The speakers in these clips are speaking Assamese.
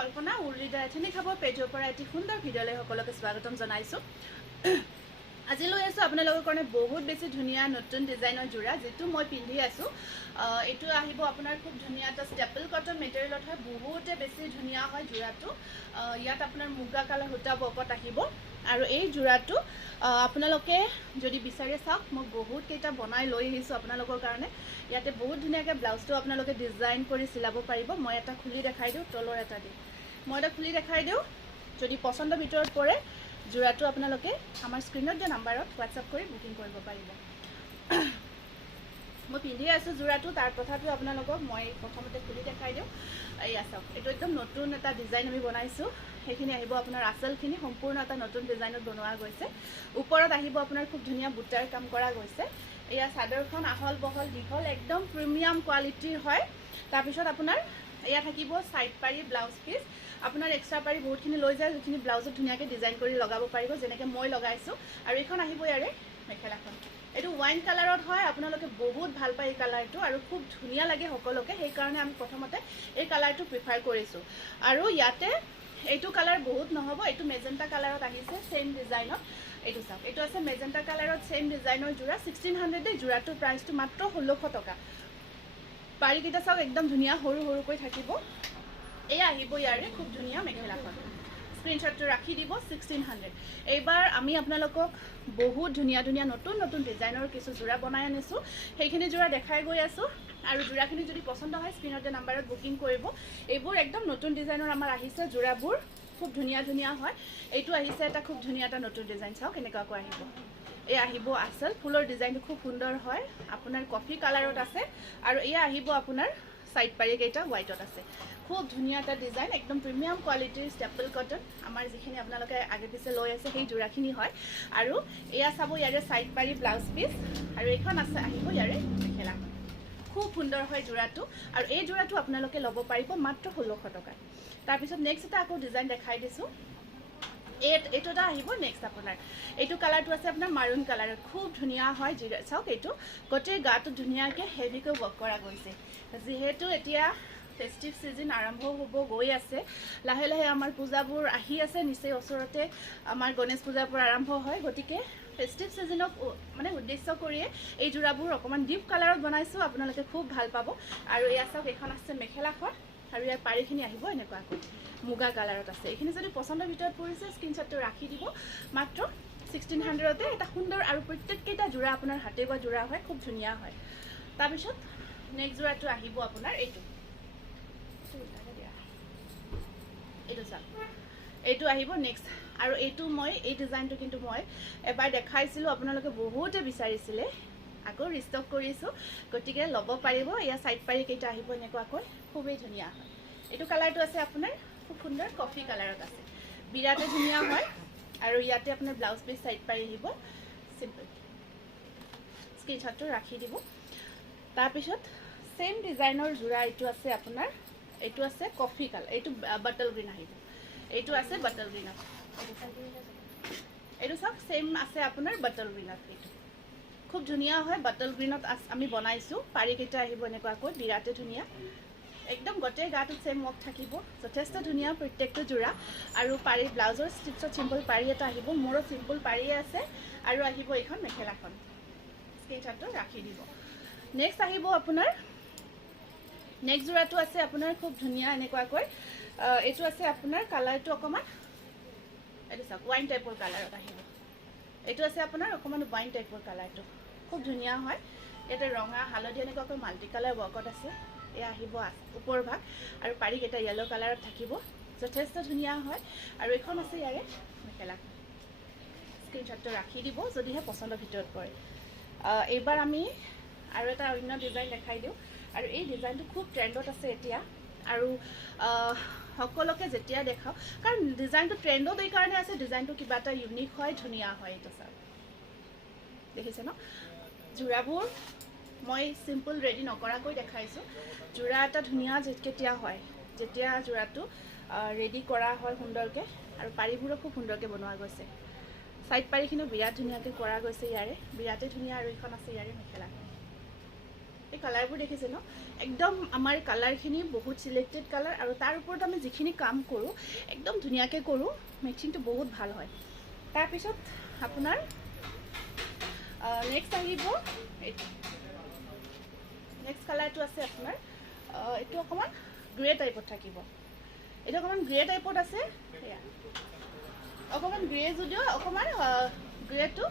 কল্পনা উৰ্লিদা এথেনি খাবৰ পেজৰ পৰা এটি সুন্দৰ ভিডিঅ'লৈ সকলোকে স্বাগতম জনাইছোঁ। আজি লৈ আছোঁ আপোনালোকৰ কাৰণে বহুত বেছি ধুনীয়া নতুন ডিজাইনৰ যোৰা, যিটো মই পিন্ধি আছোঁ। এইটো আহিব আপোনাৰ খুব ধুনীয়া এটা ষ্টেপল কটন মেটেৰিয়েলত হয়, বহুতে বেছি ধুনীয়া হয় যোৰাটো। ইয়াত আপোনাৰ মুগা কালাৰ সূতা বকত আহিব আৰু এই যোৰাটো আপোনালোকে যদি বিচাৰে চাওক, মই বহুত কেইটা বনাই লৈ আহিছোঁ আপোনালোকৰ কাৰণে। ইয়াতে বহুত ধুনীয়াকৈ ব্লাউজটো আপোনালোকে ডিজাইন কৰি চিলাব পাৰিব। মই এটা খুলি দেখাই দিওঁ, তলৰ এটা দিওঁ, মই এটা খুলি দেখাই দিওঁ। যদি পচন্দৰ ভিতৰত পৰে যোৰাটো আপোনালোকে আমাৰ স্ক্ৰীনত দিয়া নাম্বাৰত হোৱাটছআপ কৰি বুকিং কৰিব পাৰিব। মই পিন্ধি আছোঁ যোৰাটো, তাৰ তথাপিও আপোনালোকক মই প্ৰথমতে খুলি দেখাই দিওঁ। এয়া চাওক, এইটো একদম নতুন এটা ডিজাইন আমি বনাইছোঁ। সেইখিনি আহিব আপোনাৰ আঁচলখিনি সম্পূৰ্ণ এটা নতুন ডিজাইনত বনোৱা গৈছে। ওপৰত আহিব আপোনাৰ খুব ধুনীয়া বুটাৰ কাম কৰা গৈছে। এয়া চাদৰখন আহল বহল দীঘল, একদম প্ৰিমিয়াম কোৱালিটিৰ হয়। তাৰপিছত আপোনাৰ এয়া থাকিব ছাইড পাৰি ব্লাউজ পিচ। আপোনাৰ এক্সট্ৰা পাৰি বহুতখিনি লৈ যায়, যিখিনি ব্লাউজত ধুনীয়াকৈ ডিজাইন কৰি লগাব পাৰিব, যেনেকৈ মই লগাইছোঁ। আৰু এইখন আহিব ইয়াৰে মেখেলাখন। এইটো ৱাইন কালাৰত হয়, আপোনালোকে বহুত ভাল পায় এই কালাৰটো আৰু খুব ধুনীয়া লাগে সকলোকে। সেইকাৰণে আমি প্ৰথমতে এই কালাৰটো প্ৰিফাৰ কৰিছোঁ। আৰু ইয়াতে এইটো কালাৰ বহুত নহ'ব, এইটো মেজেণ্টা কালাৰত আহিছে ছেইম ডিজাইনত। এইটো চাওক, এইটো আছে মেজেণ্টা কালাৰত ছেইম ডিজাইনৰ যোৰা, 1600 যোৰাটোৰ প্ৰাইচটো মাত্ৰ 1600 টকা। পাৰিকেইটা চাওক, একদম ধুনীয়া সৰু সৰুকৈ থাকিব। এয়া আহিব ইয়াৰে খুব ধুনীয়া মেখেলাখন, স্ক্ৰীনশ্বটটো ৰাখি দিব, 1600। এইবাৰ আমি আপোনালোকক বহুত ধুনীয়া ধুনীয়া নতুন নতুন ডিজাইনৰ কিছু যোৰা বনাই আনিছোঁ, সেইখিনি যোৰা দেখাই গৈ আছোঁ। আৰু যোৰাখিনি যদি পচন্দ হয় স্ক্ৰীনতে নাম্বাৰত বুকিং কৰিব। এইবোৰ একদম নতুন ডিজাইনৰ আমাৰ আহিছে যোৰাবোৰ, খুব ধুনীয়া ধুনীয়া হয়। এইটো আহিছে এটা খুব ধুনীয়া এটা নতুন ডিজাইন, চাওক এনেকুৱাকৈ আহিব। এই আহিব আচল ফুলৰ ডিজাইনটো খুব সুন্দৰ হয়, আপোনাৰ কফি কালাৰত আছে। আৰু এয়া আহিব আপোনাৰ ছাইড পাৰিকেইটা হোৱাইটত আছে। খুব ধুনীয়া এটা ডিজাইন, একদম প্ৰিমিয়াম কোৱালিটিৰ ষ্টেপল কটন। আমাৰ যিখিনি আপোনালোকে আগে পিছে লৈ আছে সেই যোৰাখিনি হয়। আৰু এয়া চাব ইয়াৰে ছাইড পাৰি ব্লাউজ পিচ, আৰু এইখন আছে আহিব ইয়াৰে মেখেলাখন। খুব সুন্দৰ হয় যোৰাটো, আৰু এই যোৰাটো আপোনালোকে ল'ব পাৰিব মাত্ৰ 1600 টকাত। তাৰপিছত নেক্সট এটা আকৌ ডিজাইন দেখাই দিছোঁ। এইটো এটা আহিব নেক্সট আপোনাৰ। এইটো কালাৰটো আছে আপোনাৰ মাৰুণ কালাৰত, খুব ধুনীয়া হয়। চাওক, এইটো গোটেই গাটো ধুনীয়াকৈ হেভিকৈ ৱৰ্ক কৰা গৈছে। যিহেতু এতিয়া ফেষ্টিভ ছিজন আৰম্ভ হ'ব গৈ আছে, লাহে লাহে আমাৰ পূজাবোৰ আহি আছে, নিশ্চয় ওচৰতে আমাৰ গণেশ পূজাৰ পৰা আৰম্ভ হয়। গতিকে ফেষ্টিভ ছিজনক মানে উদ্দেশ্য কৰিয়ে এই যোৰাবোৰ অকণমান ডিপ কালাৰত বনাইছোঁ, আপোনালোকে খুব ভাল পাব। আৰু এয়া চাওক, এইখন আছে মেখেলাখন, আৰু ইয়াৰ পাৰিখিনি আহিব এনেকুৱাকৈ মুগা কালাৰত আছে। এইখিনি যদি পচন্দৰ ভিতৰত পৰিছে স্ক্ৰীনশ্বটটো ৰাখি দিব। মাত্ৰ 1600তে এটা সুন্দৰ, আৰু প্ৰত্যেককেইটা যোৰা আপোনাৰ হাতে বোৱা যোৰা হয়, খুব ধুনীয়া হয়। তাৰপিছত নেক্সট যোৰাটো আহিব আপোনাৰ এইটো চাওক, এইটো আহিব নেক্সট। আৰু এইটো মই এই ডিজাইনটো কিন্তু মই এবাৰ দেখাইছিলোঁ, আপোনালোকে বহুতে বিচাৰিছিলে, আকৌ ৰিষ্টক কৰিছোঁ, গতিকে ল'ব পাৰিব। এয়া ছাইড পাৰি কেইটা আহিব এনেকুৱাকৈ, খুবেই ধুনীয়া হয়। এইটো কালাৰটো আছে আপোনাৰ খুব সুন্দৰ কফি কালাৰত আছে, বিৰাটেই ধুনীয়া হয়। আৰু ইয়াতে আপোনাৰ ব্লাউজ পিচ ছাইড পাৰি আহিব চিম্পল, স্ক্ৰীনশ্বটটো ৰাখি দিব। তাৰপিছত ছেইম ডিজাইনৰ যোৰা এইটো আছে আপোনাৰ, এইটো আছে কফি কালাৰ, এইটো বাটল গ্ৰীণ আহিব, এইটো আছে বাটল গ্ৰীণত। এইটো চাওক, ছেইম আছে আপোনাৰ বাটল গ্ৰীণত। এইটো খুব ধুনীয়া হয়, বাটল গ্ৰীণত আমি বনাইছোঁ। পাৰিকেইটা আহিব এনেকুৱাকৈ, বিৰাটেই ধুনীয়া, একদম গোটেই গাটোত ছেইম ৱৰ্ক থাকিব, যথেষ্ট ধুনীয়া প্ৰত্যেকটো যোৰা। আৰু পাৰি ব্লাউজৰ ষ্টিপছত চিম্পল পাৰি এটা আহিব, মোৰো চিম্পল পাৰিয়ে আছে। আৰু আহিব এইখন মেখেলাখন, স্ক্ৰীনশ্বটটো ৰাখি দিব। নেক্সট আহিব আপোনাৰ নেক্সট যোৰাটো আছে আপোনাৰ খুব ধুনীয়া এনেকুৱাকৈ। এইটো আছে আপোনাৰ কালাৰটো অকণমান, এইটো চাওক ৱাইন টাইপৰ কালাৰত আহিব। এইটো আছে আপোনাৰ অকণমান ৱাইন টাইপৰ কালাৰটো, খুব ধুনীয়া হয়। ইয়াতে ৰঙা হালধীয়া এনেকুৱাকৈ মাল্টি কালাৰ ৱৰ্কত আছে। এয়া আহিব ওপৰ ভাগ, আৰু পাৰিকেইটা য়েল্ল' কালাৰত থাকিব, যথেষ্ট ধুনীয়া হয়। আৰু এইখন আছে ইয়াৰে মেখেলাখন, স্ক্ৰীনশ্বটটো ৰাখি দিব যদিহে পচন্দৰ ভিতৰত পৰে। এইবাৰ আমি আৰু এটা অন্য ডিজাইন দেখাই দিওঁ। আৰু এই ডিজাইনটো খুব ট্ৰেণ্ডত আছে এতিয়া, আৰু সকলোকে যেতিয়া দেখাওঁ, কাৰণ ডিজাইনটো ট্ৰেণ্ডত এই কাৰণে আছে, ডিজাইনটো কিবা এটা ইউনিক হয়, ধুনীয়া হয়। এইটো চাওক, দেখিছে ন, যোৰাবোৰ মই চিম্পল ৰেডি নকৰাকৈ দেখাইছোঁ। যোৰা এটা ধুনীয়া কেতিয়া হয়, যেতিয়া যোৰাটো ৰেডি কৰা হয় সুন্দৰকৈ, আৰু পাৰিবোৰো খুব সুন্দৰকৈ বনোৱা গৈছে। ছাইড পাৰিখিনিও বিৰাট ধুনীয়াকৈ কৰা গৈছে ইয়াৰে, বিৰাটেই ধুনীয়া। আৰু এইখন আছে ইয়াৰে মেখেলাখন, এই কালাৰবোৰ দেখিছে ন, একদম আমাৰ কালাৰখিনি বহুত চিলেক্টেড কালাৰ, আৰু তাৰ ওপৰত আমি যিখিনি কাম কৰোঁ একদম ধুনীয়াকৈ কৰোঁ, মেচিংটো বহুত ভাল হয়। তাৰপিছত আপোনাৰ নেক্সট আহিব এইটো, নেক্সট কালাৰটো আছে আপোনাৰ এইটো অকণমান গ্ৰে টাইপত থাকিব, এইটো অকণমান গ্ৰে টাইপত আছে, এয়া অকণমান গ্ৰে যদিও অকণমান গ্ৰেটো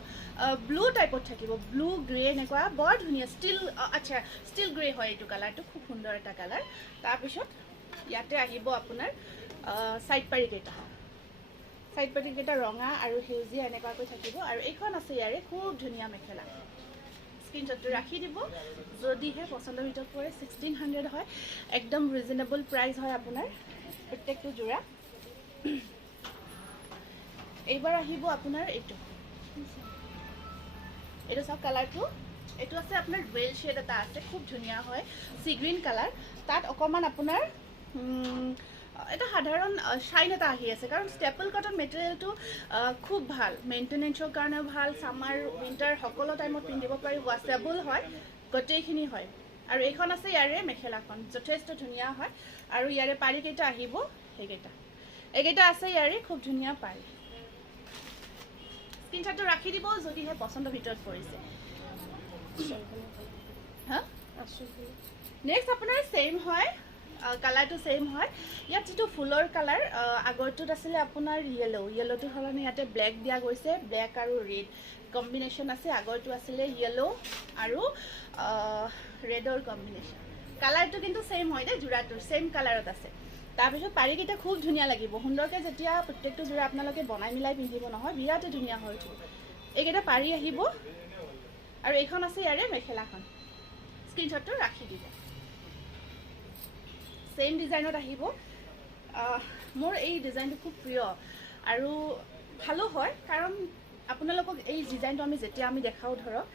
ব্লু টাইপত থাকিব, ব্লু গ্ৰে এনেকুৱা বৰ ধুনীয়া ষ্টিল, আচ্ছা ষ্টিল গ্ৰে হয় এইটো কালাৰটো, খুব সুন্দৰ এটা কালাৰ। তাৰপিছত ইয়াতে আহিব আপোনাৰ ছাইড পাৰিকেইটা, ছাইড পাৰিকেইটা ৰঙা আৰু সেউজীয়া এনেকুৱাকৈ থাকিব, আৰু এইখন আছে ইয়াৰে খুব ধুনীয়া মেখেলা। স্ক্ৰীনশ্বটটো ৰাখি দিব যদিহে পচন্দৰ ভিতৰত পৰে। 1600 হয়, একদম ৰিজনেবল প্ৰাইচ হয় আপোনাৰ প্ৰত্যেকটো যোৰা। এইবাৰ আহিব আপোনাৰ এইটো, এইটো চাওক কালাৰটো, এইটো আছে আপোনাৰ ডুৱেল শ্বেড এটা আছে, খুব ধুনীয়া হয়, চি গ্ৰীণ কালাৰ, তাত অকণমান আপোনাৰ এটা সাধাৰণ শ্বাইন এটা আহি আছে, কাৰণ ষ্টেপল কটন মেটেৰিয়েলটো খুব ভাল, মেইনটেনেঞ্চৰ কাৰণেও ভাল, ছামাৰ উইণ্টাৰ সকলো টাইমত পিন্ধিব পাৰি, ৱাশ্বেবল হয়, গোটেইখিনি হয়। আৰু এইখন আছে ইয়াৰে মেখেলাখন, যথেষ্ট ধুনীয়া হয়, আৰু ইয়াৰে পাৰিকেইটা আহিব সেইকেইটা, এইকেইটা আছে ইয়াৰে খুব ধুনীয়া পাৰি। স্ক্ৰীনশ্বটটো ৰাখি দিব যদিহে পচন্দৰ ভিতৰত পৰিছে। হা নেক্সট আপোনাৰ ছেইম হয়, কালাৰটো ছেইম হয়, ইয়াত যিটো ফুলৰ কালাৰ আগৰটোত আছিলে আপোনাৰ য়েল্ল'টো সলনি ইয়াতে ব্লেক দিয়া গৈছে, ব্লেক আৰু ৰেড কম্বিনেশ্যন আছে, আগৰটো আছিলে য়েল্ল' আৰু ৰেডৰ কম্বিনেশ্যন। কালাৰটো কিন্তু ছেইম হয় দেই, যোৰাটোৰ ছেইম কালাৰত আছে। তাৰপিছত পাৰিকেইটা খুব ধুনীয়া লাগিব, সুন্দৰকৈ যেতিয়া প্ৰত্যেকটো যোৰা আপোনালোকে বনাই মিলাই পিন্ধিব নহয়, বিৰাটেই ধুনীয়া হয়। এইকেইটা পাৰি আহিব, আৰু এইখন আছে ইয়াৰে মেখেলাখন, স্ক্ৰীনশ্বটটো ৰাখি দিব। ছেইম ডিজাইনত আহিব, মোৰ এই ডিজাইনটো খুব প্ৰিয় আৰু ভালো হয়, কাৰণ আপোনালোকক এই ডিজাইনটো যেতিয়া আমি দেখাওঁ ধৰক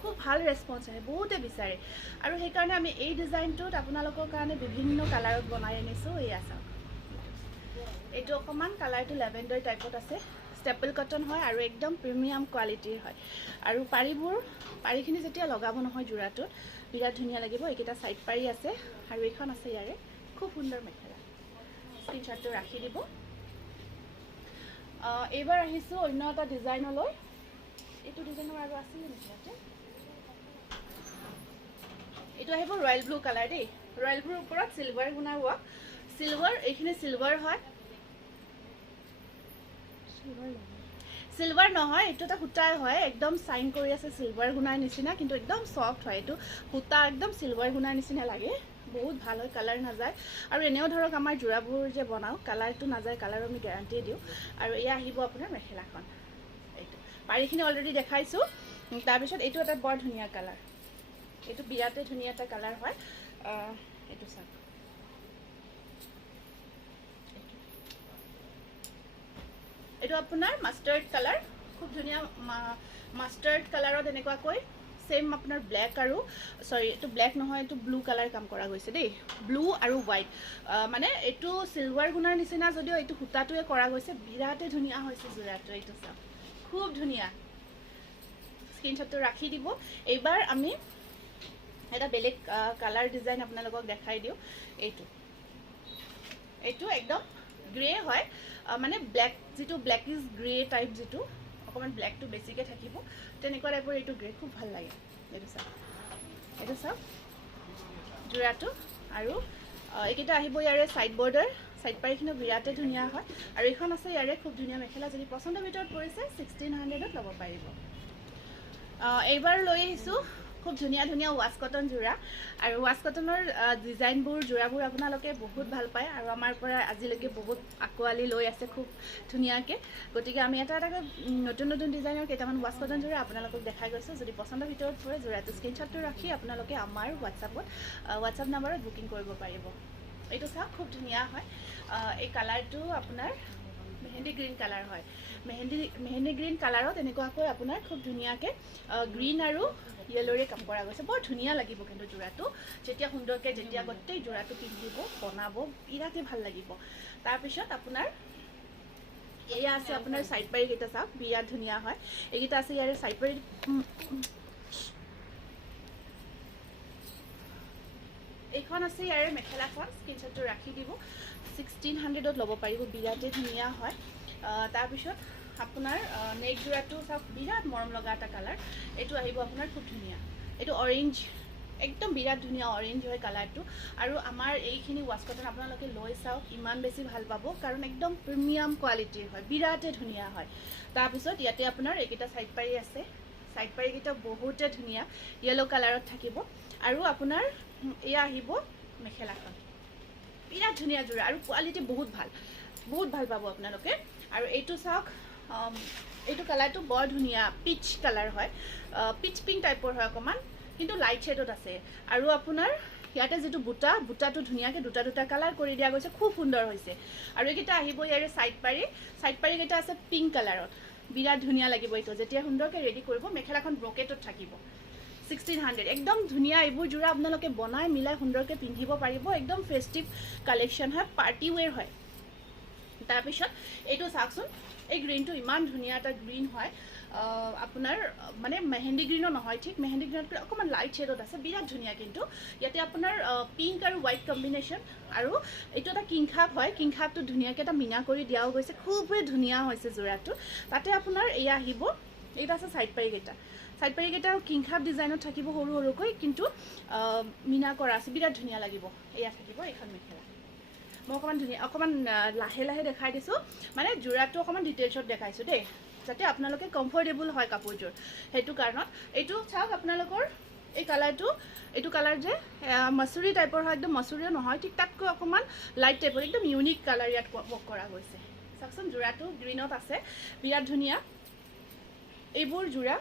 খুব ভাল ৰেছপন্স আহে, বহুতে বিচাৰে, আৰু সেইকাৰণে আমি এই ডিজাইনটোত আপোনালোকৰ কাৰণে বিভিন্ন কালাৰত বনাই আনিছোঁ। এয়া চাওক, এইটো অকণমান কালাৰটো লেভেণ্ডাৰ টাইপত আছে, ষ্টেপল কটন হয় আৰু একদম প্ৰিমিয়াম কোৱালিটিৰ হয়, আৰু পাৰিখিনি যেতিয়া লগাব নহয় যোৰাটোত বিৰাট ধুনীয়া লাগিব। এইকেইটা ছাইড পাৰি আছে, আৰু এইখন আছে ইয়াৰে খুব সুন্দৰ মেখেলা। স্ক্ৰীনশ্বটটো ৰাখি দিব। এইবাৰ আহিছোঁ অন্য এটা ডিজাইনলৈ, এইটো ডিজাইনৰ আৰু আছিলে নেকি ইয়াতে, এইটো আহিব ৰয়েল ব্লু কালাৰ দেই, ৰয়েল ব্লুৰ ওপৰত চিলভাৰ গুণা ৱৰ্ক, চিলভাৰ, এইখিনি চিলভাৰ হয়, চিলভাৰ নহয়, এইটো এটা সূতাৰ হয়, একদম চাইন কৰি আছে চিলভাৰ গুণাৰ নিচিনা, কিন্তু একদম ছফ্ট হয়, এইটো সূতা একদম চিলভাৰ গুণাৰ নিচিনা লাগে, বহুত ভাল হয়, কালাৰ নাযায়। আৰু এনেও ধৰক আমাৰ যোৰাবোৰ যে বনাওঁ কালাৰটো নাযায়, কালাৰ আমি গেৰাণ্টি দিওঁ। আৰু এয়া আহিব আপোনাৰ মেখেলাখন, এইটো পাৰিখিনি অলৰেডি দেখাইছোঁ। তাৰপিছত এইটো এটা বৰ ধুনীয়া কালাৰ, এইটো বিৰাটেই ধুনীয়া এটা কালাৰ হয়, এইটো চাওক, এইটো আপোনাৰ মাষ্টাৰ্ড কালাৰ, খুব ধুনীয়া মাষ্টাৰ্ড কালাৰত এনেকুৱাকৈ ছেইম আপোনাৰ ব্লেক আৰু এইটো ব্লেক নহয়, এইটো ব্লু কালাৰ কাম কৰা গৈছে দেই, ব্লু আৰু হোৱাইট, মানে এইটো চিলভাৰ গুণাৰ নিচিনা যদিও এইটো সূতাটোৱে কৰা গৈছে, বিৰাটেই ধুনীয়া হৈছে যোৰাটো, এইটো চাওক খুব ধুনীয়া। স্ক্ৰীনশ্বটটো ৰাখি দিব। এইবাৰ আমি এটা বেলেগ কালাৰ ডিজাইন আপোনালোকক দেখাই দিওঁ, এইটো একদম গ্ৰে হয়, মানে ব্লেক, যিটো ব্লেক ইজ গ্ৰে টাইপ, যিটো অকণমান ব্লেকটো বেছিকৈ থাকিব, তেনেকুৱা টাইপৰ এইটো গ্ৰে, খুব ভাল লাগে। এইটো চাওক যোৰাটো, আৰু এইকেইটা আহিব ইয়াৰে ছাইড বৰ্ডাৰ, ছাইড পাৰিখিনিও বিৰাটেই ধুনীয়া হয়, আৰু এইখন আছে ইয়াৰে খুব ধুনীয়া মেখেলা, যদি পচন্দৰ ভিতৰত পৰিছে 1600ত ল'ব পাৰিব। এইবাৰ লৈ আহিছোঁ খুব ধুনীয়া ধুনীয়া ৱাছ কটন যোৰা, আৰু ৱাছ কটনৰ ডিজাইনবোৰ যোৰাবোৰ আপোনালোকে বহুত ভাল পায়, আৰু আমাৰ পৰা আজিলৈকে বহুত আঁকোৱালি লৈ আছে খুব ধুনীয়াকৈ। গতিকে আমি এটা নতুন নতুন ডিজাইনৰ কেইটামান ৱাছ কটন যোৰা আপোনালোকক দেখাই গৈছোঁ। যদি পচন্দৰ ভিতৰত পৰে যোৰাটো স্ক্ৰীনশ্বটটো ৰাখি আপোনালোকে আমাৰ হোৱাটছআপ নাম্বাৰত বুকিং কৰিব পাৰিব। এইটো চাওক খুব ধুনীয়া হয়, এই কালাৰটো আপোনাৰ মেহেন্দি গ্ৰীণ কালাৰ হয়, মেহেন্দি গ্ৰীণ কালাৰত এনেকুৱাকৈ আপোনাৰ খুব ধুনীয়াকৈ গ্ৰীণ আৰু য়েল্ল'ৰে কাম কৰা গৈছে, বৰ ধুনীয়া লাগিব কিন্তু যোৰাটো, যেতিয়া সুন্দৰকৈ যেতিয়া গোটেই যোৰাটো পিন্ধিব বনাব বিৰাটেই ভাল লাগিব। তাৰপিছত আপোনাৰ এয়া আছে আপোনাৰ ছাইড পাৰিকেইটা চাওক, বিৰাট ধুনীয়া হয়, এইকেইটা আছে ইয়াৰে ছাইড পাৰি, এইখন আছে ইয়াৰে মেখেলাখন স্ক্ৰীনশ্বটটো ৰাখি দিব 1600ত ল'ব পাৰিব বিৰাটেই ধুনীয়া হয় তাৰপিছত আপোনাৰ নেক জোৰাটো চাওক বিৰাট মৰম লগা এটা কালাৰ এইটো আহিব আপোনাৰ খুব ধুনীয়া এইটো অৰেঞ্জ একদম বিৰাট ধুনীয়া অৰেঞ্জ হয় কালাৰটো আৰু আমাৰ এইখিনি ৱাছ কটন আপোনালোকে লৈ চাওক ইমান বেছি ভাল পাব কাৰণ একদম প্ৰিমিয়াম কোৱালিটিৰ হয় বিৰাটেই ধুনীয়া হয় তাৰপিছত ইয়াতে আপোনাৰ এইকেইটা চাইড পাৰি আছে সাইড পাৰিকেইটা বহুতে ধুনীয়া ইয়েলো কালাৰত থাকিব আৰু আপোনাৰ এয়া আহিব মেখেলাখন বিৰাট ধুনীয়া জোৰা আৰু কোৱালিটি বহুত ভাল পাব আপোনালোকে আৰু এইটো চাওক এইটো কালাৰটো বৰ ধুনীয়া পিচ কালাৰ হয় পিচ পিংক টাইপৰ হয় অকণমান কিন্তু লাইট শেডত আছে আৰু আপোনাৰ ইয়াতে যেটো বুটাটো ধুনীয়াকৈ দুটা কালাৰ কৰি দিয়া গৈছে খুব সুন্দৰ হৈছে আৰু এইকেইটা আহিব ইয়াৰে সাইড পাৰি কেইটা আছে পিংক কালাৰত বিৰাট ধুনীয়া লাগিব এইটো যেতিয়া সুন্দৰকৈ ৰেডি কৰিব মেখেলাখন ব্ৰকেটত থাকিব 1600 একদম ধুনীয়া এইবোৰ জোৰা আপোনালোকে বনাই মিলাই সুন্দৰকৈ পিন্ধিব পাৰিব একদম ফেষ্টিভ কালেকশ্যন হয় পাৰ্টি ৱেৰ হয় তাৰপিছত এইটো চাওকচোন এই গ্ৰীনটো ইমান ধুনীয়া এটা গ্ৰীন হয় আপোনাৰ মানে মেহেন্দি গ্ৰীনো নহয় ঠিক মেহেন্দি গ্ৰীনতকৈ অকণমান লাইট শেডত আছে বিৰাট ধুনীয়া কিন্তু ইয়াতে আপোনাৰ পিংক আৰু হোৱাইট কম্বিনেশ্যন আৰু এইটো এটা কিংখাপ হয় কিংখাপটো ধুনীয়াকৈ এটা মিনা কৰি দিয়াও গৈছে খুবেই ধুনীয়া হৈছে জোৰাটো তাতে আপোনাৰ এয়া আহিব এইটা আছে সাইড পাৰিকেইটা কিংখাপ ডিজাইনত থাকিব সৰু সৰুকৈ কিন্তু মিনা কৰা আছে বিৰাট ধুনীয়া লাগিব এয়া থাকিব এইখন মেখেলা মই অকণমান লাহে দেখাই দিছোঁ মানে জোৰাটো অকণমান ডিটেইলছত দেখাইছোঁ দেই যাতে আপোনালোকে কমফৰ্টেবল হয় কাপোৰযোৰ সেইটো কাৰণত এইটো চাওক আপোনালোকৰ এই কালাৰটো এইটো কালাৰ যে মছুৰী টাইপৰ হয় একদম মছুৰীও নহয় ঠিক তাতকৈ অকণমান লাইট টাইপৰ একদম ইউনিক কালাৰ ইয়াত ৱৰ্ক কৰা গৈছে চাওকচোন জোৰাটো গ্ৰীণত আছে বিৰাট ধুনীয়া এইবোৰ জোৰা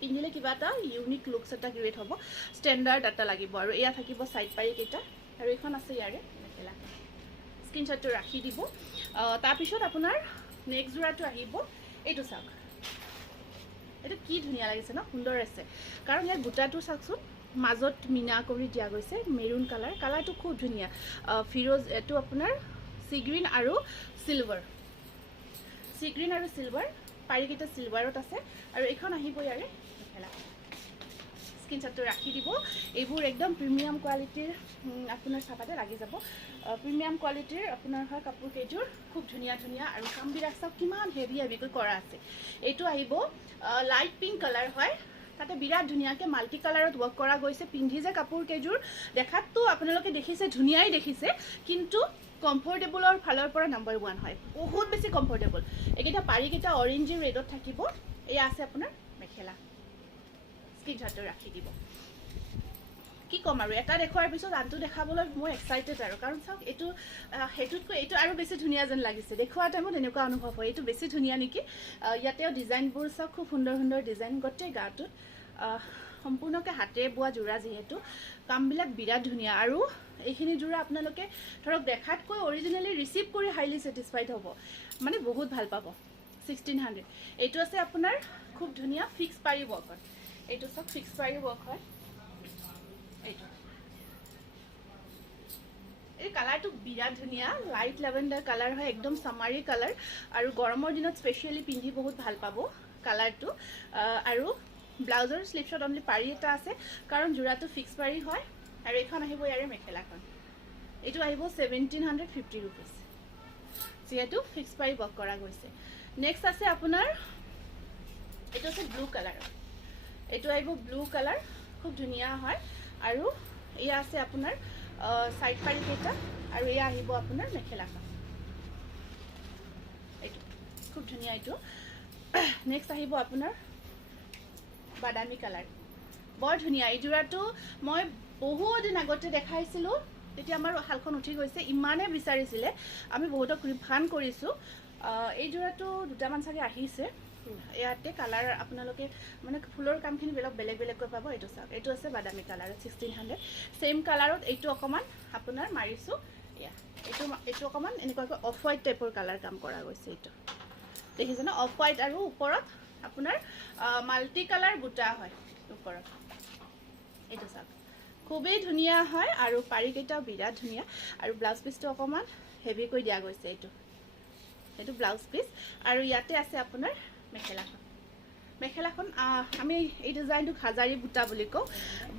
পিন্ধিলে কিবা এটা ইউনিক লুকছ এটা ক্ৰিয়েট হ'ব ষ্টেণ্ডাৰ্ড এটা লাগিব আৰু এয়া থাকিব সাইড পাৰিকেইটা আৰু এইখন আছে ইয়াৰে মেখেলা স্ক্ৰীনশ্বটটো ৰাখি দিব তাৰপিছত আপোনাৰ নেক্সট জোৰাটো আহিব এইটো চাওক এইটো কি ধুনীয়া লাগিছে ন সুন্দৰ আছে কাৰণ ইয়াৰ বুটাটো চাওকচোন মাজত মিনা কৰি দিয়া গৈছে মেৰুন কালাৰটো খুব ধুনীয়া ফিৰোজ এইটো আপোনাৰ সি গ্ৰীণ আৰু চিলভাৰ পাৰিকেইটা চিলভাৰত আছে আৰু এইখন আহিব ইয়াৰে মেখেলা স্ক্ৰীনশ্বটটো ৰাখি দিব এইবোৰ একদম প্ৰিমিয়াম কোৱালিটিৰ আপোনাৰ চাপাতে লাগি যাব প্ৰিমিয়াম কোৱালিটিৰ আপোনাৰ হয় কাপোৰ কেইযোৰ খুব ধুনীয়া আৰু কামবিলাক চাওক কিমান হেভিকৈ কৰা আছে এইটো আহিব লাইট পিংক কালাৰ হয় তাতে বিৰাট ধুনীয়াকৈ মাল্টি কালাৰত ৱৰ্ক কৰা গৈছে পিন্ধি যে কাপোৰ কেইযোৰ দেখাততো আপোনালোকে দেখিছে ধুনীয়াই দেখিছে কিন্তু কমফৰ্টেবলৰ ফালৰ পৰা নাম্বাৰ 1 হয় বহুত বেছি কমফৰ্টেবল এইকেইটা পাৰিকেইটা অৰেঞ্জ ৰেডত থাকিব এয়া আছে আপোনাৰ মেখেলা স্ক্ৰীনশ্বটটো ৰাখি দিব কি কম আৰু এটা দেখুৱাৰ পিছত আনটো দেখাবলৈ মই এক্সাইটেড আৰু কাৰণ চাওক এইটো হেতুতকৈ এইটো আৰু বেছি ধুনীয়া যেন লাগিছে দেখুৱাৰ টাইমত এনেকুৱা অনুভৱ হয় এইটো বেছি ধুনীয়া নেকি ইয়াতেও ডিজাইনবোৰ চাওক খুব সুন্দৰ ডিজাইন গোটেই গাটোত সম্পূৰ্ণকৈ হাতে বোৱা জোৰা যিহেতু কামবিলাক বিৰাট ধুনীয়া আৰু এইখিনি জোৰা আপোনালোকে ধৰক দেখাতকৈ অৰিজিনেলি ৰিচিভ কৰি হাইলি ছেটিছফাইড হ'ব মানে বহুত ভাল পাব 1600 এইটো আছে আপোনাৰ খুব ধুনীয়া ফিক্স পাৰি ৱৰ্কত এইটো চাওক ফিক্স পাৰি ৱৰ্ক হয় এইটো এই কালাৰটো বিৰাট ধুনীয়া লাইট লেভেণ্ডাৰ কালাৰ হয় একদম সামাৰী কালাৰ আৰু গৰমৰ দিনত স্পেচিয়েলি পিন্ধি বহুত ভাল পাব কালাৰটো আৰু ব্লাউজৰ স্লিভছত অনলি পাৰি এটা আছে কাৰণ জোৰাটো ফিক্স পাৰি হয় আৰু এইখন আহিব ইয়াৰে মেখেলাখন এইটো আহিব 1750 ৰুপিজ যিহেতু ফিক্স পাৰি ৱৰ্ক কৰা গৈছে নেক্সট আছে আপোনাৰ এইটো আছে ব্লু কালাৰ এইটো আহিব ব্লু কালাৰ খুব ধুনীয়া হয় আৰু এয়া আছে আপোনাৰ সাইড পাৰিকেইটা আৰু এয়া আহিব আপোনাৰ মেখেলাখন এইটো খুব ধুনীয়া এইটো নেক্সট আহিব আপোনাৰ বাদামী কালাৰ বৰ ধুনীয়া এই জোৰাটো মই বহুত দিন আগতে দেখাইছিলোঁ তেতিয়া আমাৰ হালখন উঠি গৈছে ইমানে বিচাৰিছিলে আমি বহুতক ৰিফাণ্ড কৰিছোঁ এই জোৰাটো দুটামান চাগে আহিছে ইয়াতে কালাৰ আপোনালোকে মানে ফুলৰ কামখিনি বেলেগকৈ পাব এইটো চাওক এইটো আছে বাদামী কালাৰত 1600 সেম কালাৰত এইটো অকণমান আপোনাৰ মাৰিছোঁ এয়া এইটো অকণমান এনেকুৱাকৈ অফ হোৱাইট টাইপৰ কালাৰ কাম কৰা গৈছে এইটো দেখিছে ন অফ হোৱাইট আৰু ওপৰত আপোনাৰ মাল্টি কালাৰ বুটা হয় ওপৰত এইটো চাওক খুবেই ধুনীয়া হয় আৰু পাৰিকেইটাও বিৰাট ধুনীয়া আৰু ব্লাউজ পিচটো অকণমান হেভিকৈ দিয়া গৈছে এইটো ব্লাউজ পিচ আৰু ইয়াতে আছে আপোনাৰ মেখেলাখন মেখেলাখন আমি এই ডিজাইনটো হাজাৰী বুটা বুলি কওঁ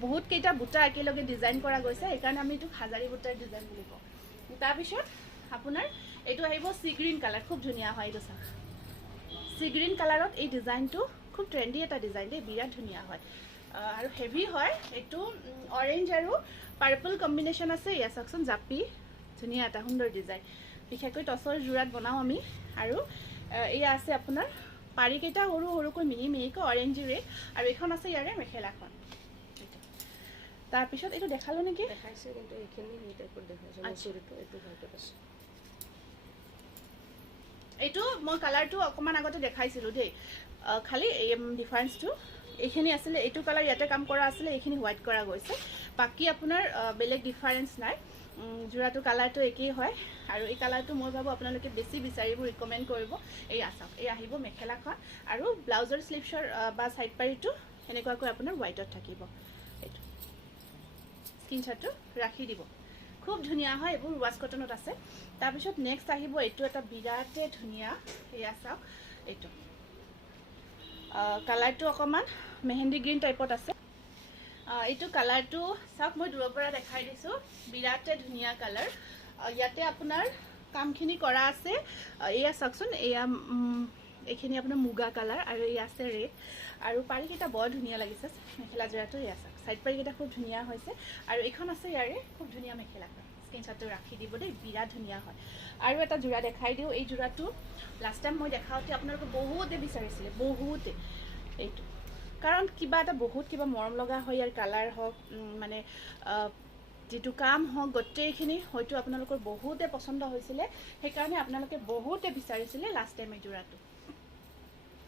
বহুত কেইটা বুটা একেলগে ডিজাইন কৰা গৈছে সেইকাৰণে আমি এইটো হাজাৰী বুটাৰ ডিজাইন বুলি কওঁ তাৰপিছত আপোনাৰ এইটো আহিব সি গ্ৰীণ কালাৰ খুব ধুনীয়া হয় এইটো চাওক সি গ্ৰীণ কালাৰত এই ডিজাইনটো খুব ট্ৰেন্ডি এটা ডিজাইন দেই বিৰাট ধুনীয়া হয় আৰু হেভি হয় এইটো অৰেঞ্জ আৰু পাৰ্পল কম্বিনেশ্যন আছে ইয়া চাওকচোন জাপি ধুনীয়া এটা সুন্দৰ ডিজাইন বিশেষকৈ টচৰ জোৰাত বনাওঁ আমি আৰু এয়া আছে আপোনাৰ পাৰিকেইটা সৰু সৰুকৈ মিহি মিহিকৈ অৰেঞ্জৰে আৰু এইখন আছে ইয়াৰে মেখেলাখন তাৰপিছত এইটো দেখালোঁ নেকি দেখাইছে কিন্তু এইখিনি এই টাইপৰ দেখাইছে মচুৰিটো এইটো ভাইটত আছে এইটো মই কালাৰটো অকণমান আগতে দেখাইছিলোঁ দেই খালি ডিফাৰেঞ্চটো এইখিনি আছিলে এইটো কালাৰ ইয়াতে কাম কৰা আছিলে এইখিনি হোৱাইট কৰা গৈছে বাকী আপোনাৰ বেলেগ ডিফাৰেঞ্চ নাই জোৰাটো কালাৰটো একেই হয় আৰু এই কালাৰটো মই ভাবোঁ আপোনালোকে বেছি বিচাৰিব ৰিকমেণ্ড কৰিব এই চাওক এই আহিব মেখেলাখন আৰু ব্লাউজৰ স্লিভছৰ বা ছাইড পাৰিটো এনেকুৱাকৈ আপোনাৰ হোৱাইটত থাকিব এইটো স্ক্ৰীনশ্বটটো ৰাখি দিব খুব ধুনীয়া হয় এইবোৰ ৱাছ কটনত আছে তাৰপিছত নেক্সট আহিব এইটো এটা বিৰাটেই ধুনীয়া এয়া চাওক এইটো কালাৰটো অকণমান মেহেন্দি গ্ৰীণ টাইপত আছে এইটো কালাৰটো চাওক মই দূৰৰ পৰা দেখাই দিছোঁ বিৰাটেই ধুনীয়া কালাৰ ইয়াতে আপোনাৰ কামখিনি কৰা আছে এয়া চাওকচোন এয়া এইখিনি আপোনাৰ মুগা কালাৰ আৰু এয়া আছে ৰেড আৰু পাৰিকেইটা বৰ ধুনীয়া লাগিছে মেখেলা যোৰাটো এয়া চাওক ছাইড পাৰিকেইটা খুব ধুনীয়া হৈছে আৰু এইখন আছে ইয়াৰে খুব ধুনীয়া মেখেলাখন স্ক্ৰীনশ্বটটো ৰাখি দিব দেই বিৰাট ধুনীয়া হয় আৰু এটা যোৰা দেখাই দিওঁ এই যোৰাটো লাষ্ট টাইম মই দেখাওঁতে আপোনালোকে বহুতে বিচাৰিছিলে বহুতে এইটো কাৰণ কিবা এটা বহুত কিবা মৰম লগা হয় ইয়াৰ কালাৰ হওক মানে যিটো কাম হওক গোটেইখিনি হয়তো আপোনালোকৰ বহুতে পচন্দ হৈছিলে সেইকাৰণে আপোনালোকে বহুতে বিচাৰিছিলে লাষ্ট টাইম এই যোৰাটো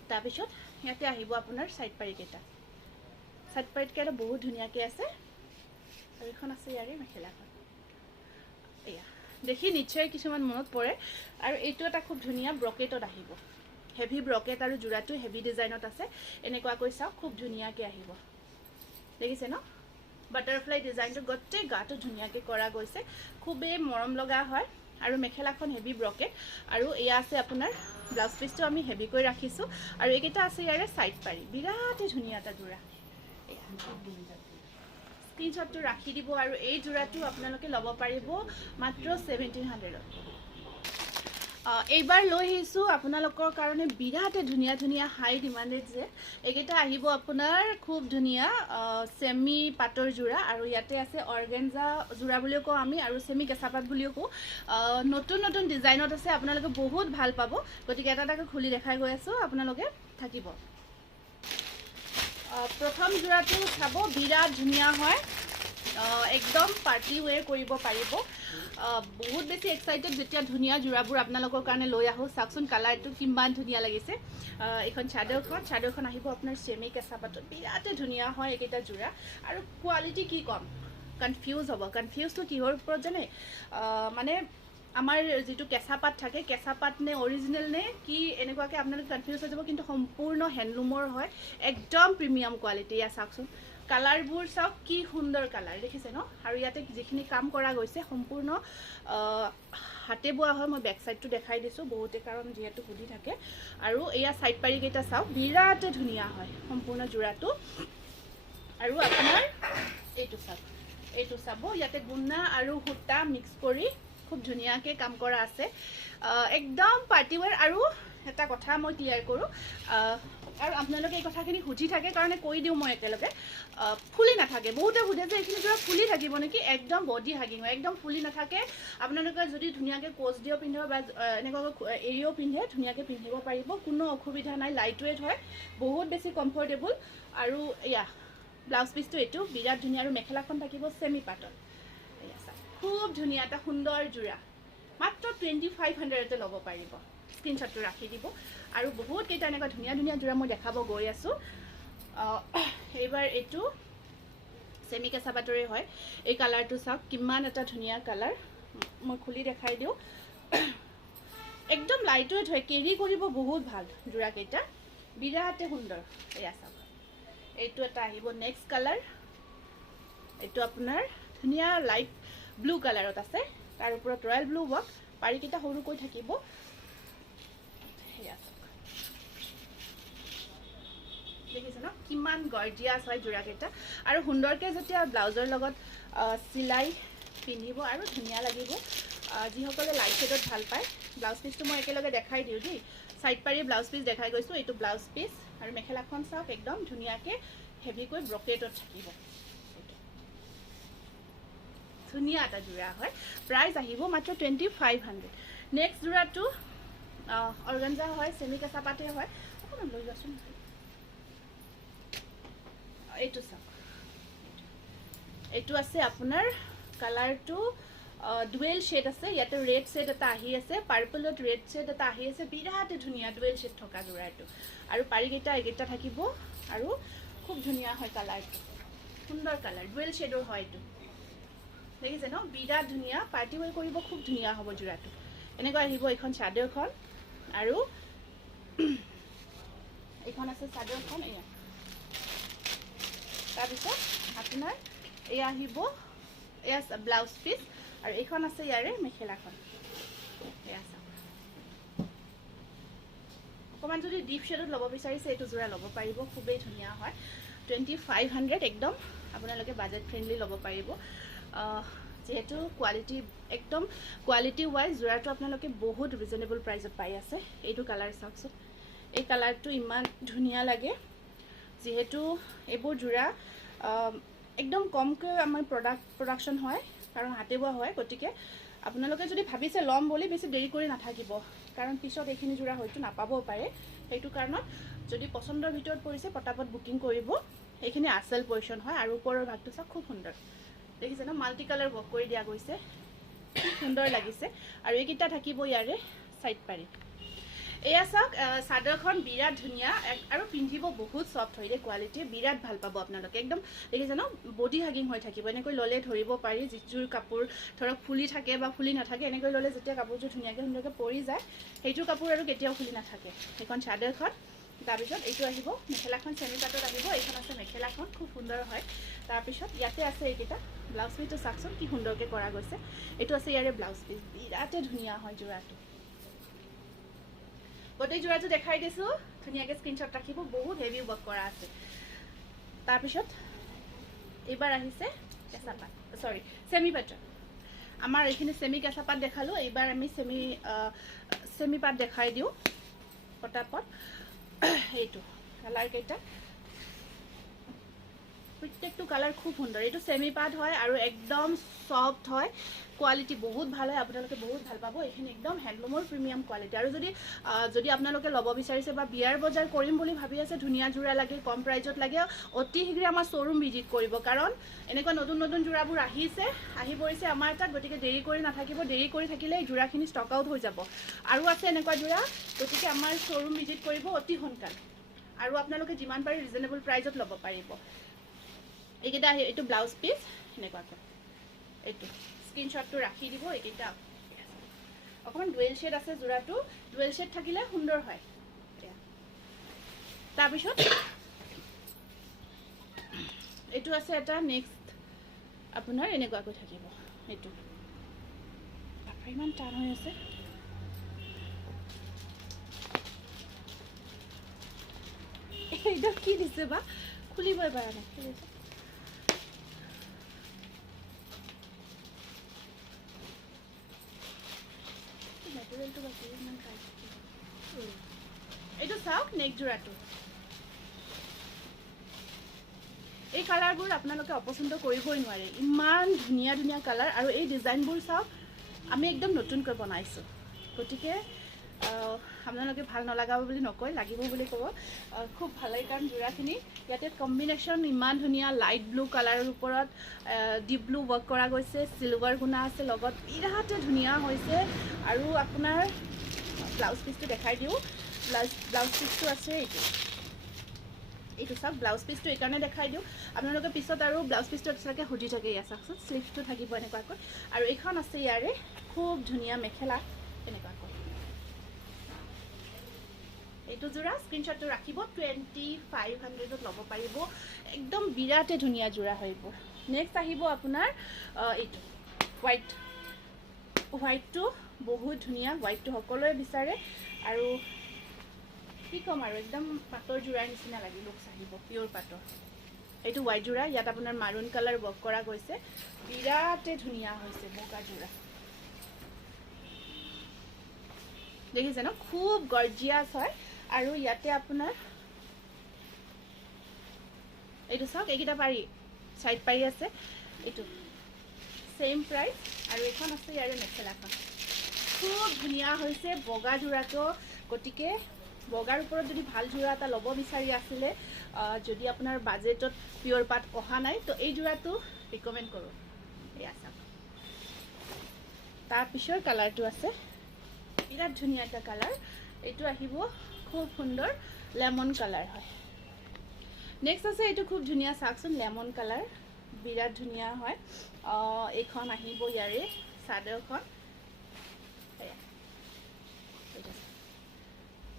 তাৰপিছত ইয়াতে আহিব আপোনাৰ ছাইড পাৰিকেইটা ছাইড পাৰিকেইটা বহুত ধুনীয়াকৈ আছে আৰু এইখন আছে ইয়াৰে মেখেলাখন এয়া দেখি নিশ্চয় কিছুমান মনত পৰে আৰু এইটো এটা খুব ধুনীয়া ব্ৰকেটত আহিব হেভি ব্ৰকেট আৰু জোৰাটো হেভি ডিজাইনত আছে এনেকুৱাকৈ চাওক খুব ধুনীয়াকৈ আহিব দেখিছে ন বাটাৰফ্লাই ডিজাইনটো গোটেই গাটো ধুনীয়াকৈ কৰা গৈছে খুবেই মৰম লগা হয় আৰু মেখেলাখন হেভি ব্ৰকেট আৰু এয়া আছে আপোনাৰ ব্লাউজ পিচটো আমি হেভিকৈ ৰাখিছোঁ আৰু এইকেইটা আছে ইয়াৰে ছাইড পাৰি বিৰাটেই ধুনীয়া এটা যোৰা স্ক্ৰীনশ্বটটো ৰাখি দিব আৰু এই যোৰাটো আপোনালোকে ল'ব পাৰিব মাত্ৰ 1700ত এইবাৰ লৈ আহিছোঁ আপোনালোকৰ কাৰণে বিৰাটেই ধুনীয়া ধুনীয়া হাই ডিমাণ্ডেড যে এইকেইটা আহিব আপোনাৰ খুব ধুনীয়া চেমি পাটৰ যোৰা আৰু ইয়াতে আছে অৰ্গেঞ্জা যোৰা বুলিও কওঁ আমি আৰু চেমি কেঁচা পাট বুলিও কওঁ নতুন নতুন ডিজাইনত আছে আপোনালোকে বহুত ভাল পাব গতিকে এটা এটাকৈ খুলি দেখাই গৈ আছোঁ আপোনালোকে থাকিব প্ৰথম যোৰাটো চাব বিৰাট ধুনীয়া হয় একদম পাৰ্টি ৱেৰ কৰিব পাৰিব বহুত বেছি এক্সাইটেড যেতিয়া ধুনীয়া যোৰাবোৰ আপোনালোকৰ কাৰণে লৈ আহোঁ চাওকচোন কালাৰটো কিমান ধুনীয়া লাগিছে এইখন চাদৰখন আহিব আপোনাৰ চেমি কেঁচা পাটত বিৰাটেই ধুনীয়া হয় এইকেইটা যোৰা আৰু কোৱালিটি কি ক'ম কনফিউজ হ'ব কনফিউজটো কিহৰ ওপৰত জানে মানে আমাৰ যিটো কেঁচা পাট থাকে কেঁচা পাট নে অৰিজিনেল নে কি এনেকুৱাকৈ আপোনালোকে কনফিউজ হৈ যাব কিন্তু সম্পূৰ্ণ হেণ্ডলুমৰ হয় একদম প্ৰিমিয়াম কোৱালিটি ইয়াত চাওকচোন কালাৰবোৰ চাওক কি সুন্দৰ কালাৰ দেখিছে ন আৰু ইয়াতে যিখিনি কাম কৰা গৈছে সম্পূৰ্ণ হাতে বোৱা হয় মই বেক চাইডটো দেখাই দিছোঁ বহুতে কাৰণ যিহেতু সুধি থাকে আৰু এয়া ছাইড পাৰিকেইটা চাওক বিৰাটেই ধুনীয়া হয় সম্পূৰ্ণ যোৰাটো আৰু আপোনাৰ এইটো চাব ইয়াতে গুণা আৰু সূতা মিক্স কৰি খুব ধুনীয়াকৈ কাম কৰা আছে একদম পাৰ্টিৱেৰ আৰু এটা কথা মই ক্লিয়াৰ কৰোঁ আৰু আপোনালোকে এই কথাখিনি সুধি থাকে কাৰণে কৈ দিওঁ মই একেলগে ফুলি নাথাকে বহুতে সোধে যে এইখিনি যোৰা ফুলি থাকিব নেকি একদম বডি হাগিং হয় একদম ফুলি নাথাকে আপোনালোকে যদি ধুনীয়াকৈ কোচ দিও পিন্ধিব বা এনেকুৱাকৈ এৰিও পিন্ধে ধুনীয়াকৈ পিন্ধিব পাৰিব কোনো অসুবিধা নাই লাইট ৱেইট হয় বহুত বেছি কমফৰ্টেবল আৰু এয়া ব্লাউজ পিচটো এইটো বিৰাট ধুনীয়া আৰু মেখেলাখন থাকিব চেমি পাটত এয়া চাওক খুব ধুনীয়া এটা সুন্দৰ যোৰা মাত্ৰ 2500তে ল'ব পাৰিব স্ক্ৰীনশ্বটটো ৰাখি দিব আৰু বহুত কেইটা এনেকুৱা ধুনীয়া ধুনীয়া যোৰা মই দেখাব গৈ আছোঁ এইবাৰ এইটো চেমি কেঁচা পাটৰে হয় এই কালাৰটো চাওক কিমান এটা ধুনীয়া কালাৰ মই খুলি দেখাই দিওঁ একদম লাইট ৱেইট হয় কেৰি কৰিব বহুত ভাল যোৰাকেইটা বিৰাটেই সুন্দৰ এয়া চাওক এইটো এটা আহিব নেক্সট কালাৰ এইটো আপোনাৰ ধুনীয়া লাইট ব্লু কালাৰত আছে তাৰ ওপৰত ৰয়েল ব্লু ৱৰ্ক পাৰিকেইটা সৰুকৈ থাকিব দেখিছে ন কিমান গৰ্জিয়াছ হয় যোৰাকেইটা আৰু সুন্দৰকৈ যেতিয়া ব্লাউজৰ লগত চিলাই পিন্ধিব আৰু ধুনীয়া লাগিব যিসকলে লাইট শেডত ভাল পায় ব্লাউজ পিচটো মই একেলগে দেখাই দিওঁ দেই সাইড পাৰি ব্লাউজ পিচ দেখাই গৈছোঁ এইটো ব্লাউজ পিচ আৰু মেখেলাখন চাওক একদম ধুনীয়াকৈ হেভিকৈ ব্ৰকেটত থাকিব ধুনীয়া এটা যোৰা হয় প্ৰাইচ আহিব মাত্ৰ 2500 নেক্সট যোৰাটো অৰ্গানজা হয় সেমি কেঁচা পাতে হয় অকণমান লৈ যাচোন এইটো চাওক এইটো আছে আপোনাৰ কালাৰটো ডুৱেল শেড আছে ইয়াতে ৰেড শেড এটা আহি আছে পাৰ্পলত ৰেড শেড এটা আহি আছে বিৰাট ধুনীয়া ডুৱেল শেড থকা যোৰাটো আৰু পাৰিকেইটা এইকেইটা থাকিব আৰু খুব ধুনীয়া হয় কালাৰটো সুন্দৰ কালাৰ ডুৱেল শেডৰ হয় এইটো দেখিছে ন বিৰাট ধুনীয়া পাৰ্টি ৱেৰ কৰিব খুব ধুনীয়া হ'ব যোৰাটো এনেকুৱা আহিব এইখন চাদৰখন আৰু এইখন আছে চাদৰখন এয়া তাৰপিছত আপোনাৰ এয়া আহিব এয়া ব্লাউজ পিচ আৰু এইখন আছে ইয়াৰে মেখেলাখন এয়া চাওক অকণমান যদি ডিপ শেডত ল'ব বিচাৰিছে এইটো যোৰা ল'ব পাৰিব খুবেই ধুনীয়া হয় 2500 একদম আপোনালোকে বাজেট ফ্ৰেণ্ডলি ল'ব পাৰিব যেহেতু কোৱালিটি একদম কোৱালিটি ৱাইজ যোৰাটো আপোনালোকে বহুত ৰিজনেবল প্ৰাইজত পাই আছে এইটো কালাৰ চাওকচোন এই কালাৰটো ইমান ধুনীয়া লাগে যেহেতু এইবোৰ যোৰা একদম কমকৈ আমাৰ প্ৰডাকশ্যন হয় কাৰণ হাতে বোৱা হয় গতিকে আপোনালোকে যদি ভাবিছে ল'ম বুলি বেছি দেৰি কৰি নাথাকিব কাৰণ পিছত এইখিনি যোৰা হয়তো নাপাবও পাৰে সেইটো কাৰণত যদি পচন্দৰ ভিতৰত পৰিছে পটাপট বুকিং কৰিব এইখিনি আচল পজিশ্যন হয় আৰু ওপৰৰ ভাগটো চাওক খুব সুন্দৰ দেখিছে ন মাল্টি কালাৰ ৱৰ্ক কৰি দিয়া গৈছে সুন্দৰ লাগিছে আৰু এইকেইটা থাকিব ইয়াৰে সাইড পাৰি এয়া চাওক চাদৰখন বিৰাট ধুনীয়া আৰু পিন্ধিব বহুত সফ্ট হয় কোৱালিটি বিৰাট ভাল পাব আপোনালোকে একদম দেখিছে ন বডি হাগিং হৈ থাকিব এনেকৈ ল'লে ধৰিব পাৰি যিযোৰ কাপোৰ ধৰক ফুলি থাকে বা ফুলি নাথাকে এনেকৈ ল'লে যেতিয়া কাপোৰযোৰ ধুনীয়াকৈ সুন্দৰকৈ পৰি যায় সেইযোৰ কাপোৰ আৰু কেতিয়াও ফুলি নাথাকে সেইখন চাদৰখন তাৰপিছত এইটো আহিব মেখেলাখন চেমি পাটত আহিব এইখন আছে মেখেলাখন খুব সুন্দৰ হয় তাৰপিছত ইয়াতে আছে এইকেইটা ব্লাউজ পিচটো চাওকচোন কি সুন্দৰকৈ কৰা গৈছে এইটো আছে ইয়াৰে ব্লাউজ পিচ বিৰাটে ধুনীয়া হয় যোৰাটো গোটেই যোৰাটো দেখাই দিছোঁ ধুনীয়াকৈ স্ক্ৰীনশ্বট ৰাখিব বহুত হেভি ৱৰ্ক কৰা আছে তাৰপিছত এইবাৰ আহিছে কেঁচা পাট চৰি চেমি পাটৰ আমাৰ এইখিনি চেমি কেঁচা পাট দেখালোঁ এইবাৰ আমি চেমি পাট দেখাই দিওঁ পটাপট এইটো কালাৰকেইটা প্ৰত্যেকটো কালাৰ খুব সুন্দৰ এইটো চেমি পাট হয় আৰু একদম সফ্ট হয় কোৱালিটি বহুত ভাল হয় আপোনালোকে বহুত ভাল পাব এইখিনি একদম হেণ্ডলুমৰ প্ৰিমিয়াম কোৱালিটি আৰু যদি আপোনালোকে ল'ব বিচাৰিছে বা বিয়াৰ বজাৰ কৰিম বুলি ভাবি আছে ধুনীয়া যোৰা লাগে কম প্ৰাইজত লাগে অতি শীঘ্ৰে আমাৰ শ্ব'ৰুম ভিজিট কৰিব কাৰণ এনেকুৱা নতুন নতুন যোৰাবোৰ আহি পৰিছে আমাৰ তাত গতিকে দেৰি কৰি নাথাকিব দেৰি কৰি থাকিলে এই যোৰাখিনি ষ্টক আউট হৈ যাব আৰু আছে এনেকুৱা যোৰা গতিকে আমাৰ শ্ব'ৰুম ভিজিট কৰিব অতি সোনকালে আৰু আপোনালোকে যিমান পাৰে ৰিজনেবল প্ৰাইজত ল'ব পাৰিব এইকেইটা এইটো ব্লাউজ পিচ এনেকুৱাকৈ এইটো স্ক্ৰীনশ্বটটো ৰাখি দিব এইকেইটা অকণমান ডুৱেল শেড আছে যোৰাটো ডুৱেল শেড থাকিলে সুন্দৰ হয় তাৰপিছত এইটো আছে এটা নেক্সট আপোনাৰ এনেকুৱাকৈ থাকিব এইটো ইমান টান হৈ আছে এইটো কি দিছে বা খুলিবই পৰা নাই এইটো চাওক নেক যোৰাটো এই কালাৰবোৰ আপোনালোকে অপচন্দ কৰিবই নোৱাৰে ইমান ধুনীয়া ধুনীয়া কালাৰ আৰু এই ডিজাইনবোৰ চাওক আমি একদম নতুনকৈ বনাইছোঁ গতিকে আপোনালোকে ভাল নলগাব বুলি নকয় লাগিব বুলি ক'ব খুব ভাল লাগে কাৰণ যোৰাখিনি ইয়াতে কম্বিনেশ্যন ইমান ধুনীয়া লাইট ব্লু কালাৰৰ ওপৰত ডিপ ব্লু ৱৰ্ক কৰা গৈছে চিলভাৰ গুণা আছে লগত বিৰাটে ধুনীয়া হৈছে আৰু আপোনাৰ ব্লাউজ পিচটো দেখাই দিওঁ ব্লাউজ পিচটো আছে এইটো চাওক ব্লাউজ পিচটো এইকাৰণে দেখাই দিওঁ আপোনালোকে পিছত আৰু ব্লাউজ পিচটো এক্সট্ৰাকৈ সুধি থাকে ইয়াত চাওকচোন স্লিভটো থাকিব এনেকুৱাকৈ আৰু এইখন আছে ইয়াৰে খুব ধুনীয়া মেখেলা এনেকুৱাকৈ এইটো যোৰা স্ক্ৰীনশ্বটটো ৰাখিব 2500ত ল'ব পাৰিব একদম বিৰাটে ধুনীয়া যোৰা হয় এইবোৰ নেক্সট আহিব আপোনাৰ এইটো হোৱাইটটো বহুত ধুনীয়া হোৱাইটটো সকলোৱে বিচাৰে আৰু কি ক'ম আৰু একদম পাটৰ যোৰাৰ নিচিনা লাগি লুকছ আহিব পিয়'ৰ পাটৰ এইটো হোৱাইট যোৰা ইয়াত আপোনাৰ মাৰুন কালাৰ ৱৰ্ক কৰা গৈছে বিৰাটেই ধুনীয়া হৈছে বগা যোৰা দেখিছে ন খুব গৰ্জিয়াছ হয় আৰু ইয়াতে আপোনাৰ এইটো চাওক এইকেইটা পাৰি চাইড পাৰি আছে এইটো সেম প্ৰাইস আৰু এখন আছে ইয়াৰে মেখেলাখন খুব ধুনীয়া হৈছে বগা যোৰাটো গতিকে বগাৰ ওপৰত যদি ভাল যোৰা এটা ল'ব বিচাৰি আছিলে যদি আপোনাৰ বাজেটত পিয়ৰ পাট অহা নাই তো এই যোৰাটো ৰিকমেণ্ড কৰোঁ এয়া চাওক তাৰ পিছৰ কালাৰটো আছে বিৰাট ধুনীয়া এটা কালাৰ এইটো আহিব খুব সুন্দৰ লেমন কালাৰ হয় নেক্সট আছে এইটো খুব ধুনীয়া চাওকচোন লেমন কালাৰ বিৰাট ধুনীয়া হয় এইখন আহিব ইয়াৰে চাদৰখন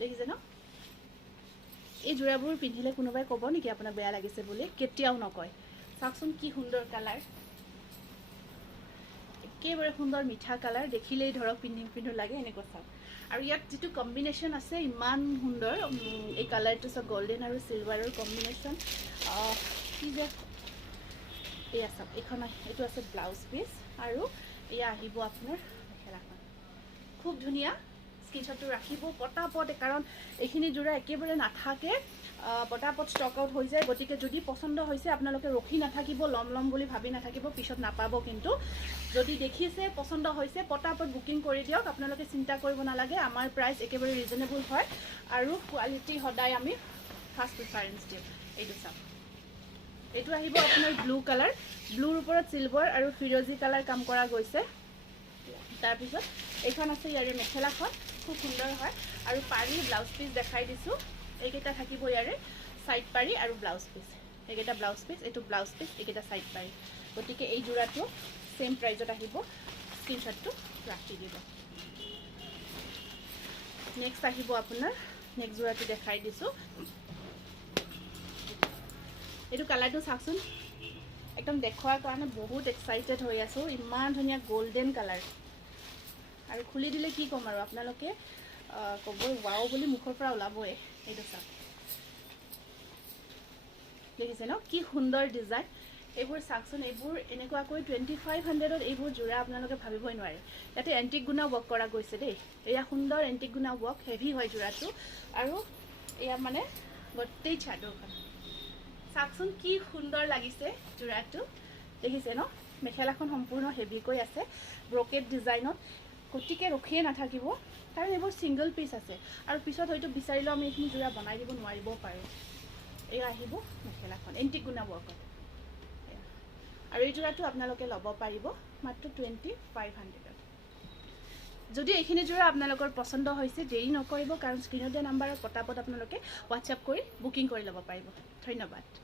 দেখিছে ন এই যোৰাবোৰ পিন্ধিলে কোনোবাই ক'ব নেকি আপোনাৰ বেয়া লাগিছে বুলি কেতিয়াও নকয় চাওকচোন কি সুন্দৰ কালাৰ একেবাৰে সুন্দৰ মিঠা কালাৰ দেখিলেই ধৰক পিন্ধো লাগে এনেকুৱা চাওক আৰু ইয়াত যিটো কম্বিনেশ্যন আছে ইমান সুন্দৰ এই কালাৰটো চাওক গল্ডেন আৰু চিলভাৰৰ কম্বিনেশ্যন কি যে এয়া চাওক এইখন এইটো আছে ব্লাউজ পিচ আৰু এয়া আহিব আপোনাৰ মেখেলাখন খুব ধুনীয়া স্ক্ৰীনশ্বটটো ৰাখিব পটাপট কাৰণ এইখিনি যোৰা একেবাৰে নাথাকে পটাপট ষ্টক আউট হৈ যায় গতিকে যদি পচন্দ হৈছে আপোনালোকে ৰখি নাথাকিব ল'ম বুলি ভাবি নাথাকিব পিছত নাপাব কিন্তু যদি দেখিছে পচন্দ হৈছে পটাপট বুকিং কৰি দিয়ক আপোনালোকে চিন্তা কৰিব নালাগে আমাৰ প্ৰাইচ একেবাৰে ৰিজনেবল হয় আৰু কোৱালিটি সদায় আমি ফাৰ্ষ্ট প্ৰিফাৰেঞ্চ দিওঁ এইটো চাওক এইটো আহিব আপোনাৰ ব্লু কালাৰ ব্লুৰ ওপৰত চিলভাৰ আৰু ফিৰোজি কালাৰ কাম কৰা গৈছে তাৰপিছত এইখন আছে ইয়াৰে মেখেলাখন খুব সুন্দৰ হয় আৰু পাৰি ব্লাউজ পিচ দেখাই দিছোঁ এইকেইটা থাকিব ইয়াৰে সাইড পাৰি আৰু ব্লাউজ পিচ এইকেইটা ব্লাউজ পিচ এইটো ব্লাউজ পিচ এইকেইটা সাইড পাৰি গতিকে এই যোৰাটো সেম প্ৰাইজত আহিব স্ক্ৰীনশ্বটটো ৰাখি দিব নেক্সট আহিব আপোনাৰ নেক্সট যোৰাটো দেখাই দিছোঁ এইটো কালাৰটো চাওকচোন একদম দেখুৱাৰ কাৰণে বহুত এক্সাইটেড হৈ আছোঁ ইমান ধুনীয়া গোল্ডেন কালাৰ আৰু খুলি দিলে কি ক'ম আৰু আপোনালোকে ক'বই ৱাও বুলি মুখৰ পৰা ওলাবই এইটো চাওক দেখিছে ন কি সুন্দৰ ডিজাইন এইবোৰ চাওকচোন এইবোৰ এনেকুৱাকৈ 2500ত এইবোৰ যোৰা আপোনালোকে ভাবিবই নোৱাৰে ইয়াতে এণ্টিক গুণা ৱৰ্ক কৰা গৈছে দেই এয়া সুন্দৰ এণ্টিক গুণা ৱৰ্ক হেভি হয় যোৰাটো আৰু এয়া মানে গোটেই চাদৰখন চাওকচোন কি সুন্দৰ লাগিছে যোৰাটো দেখিছে ন মেখেলাখন সম্পূৰ্ণ হেভিকৈ আছে ব্ৰকেট ডিজাইনত গতিকে ৰখিয়ে নাথাকিব কাৰণ এইবোৰ ছিংগল পিচ আছে আৰু পিছত হয়তো বিচাৰিলেও আমি এইখিনি যোৰা বনাই দিব নোৱাৰিবও পাৰোঁ এয়া আহিব মেখেলাখন এণ্টিক গুণা ৱৰ্কত আৰু এই যোৰাটো আপোনালোকে ল'ব পাৰিব মাত্ৰ 2500ত যদি এইখিনি যোৰা আপোনালোকৰ পচন্দ হৈছে দেৰি নকৰিব কাৰণ স্ক্ৰীনত দিয়া নাম্বাৰত পটাপট আপোনালোকে হোৱাটছআপ কৰি বুকিং কৰি ল'ব পাৰিব ধন্যবাদ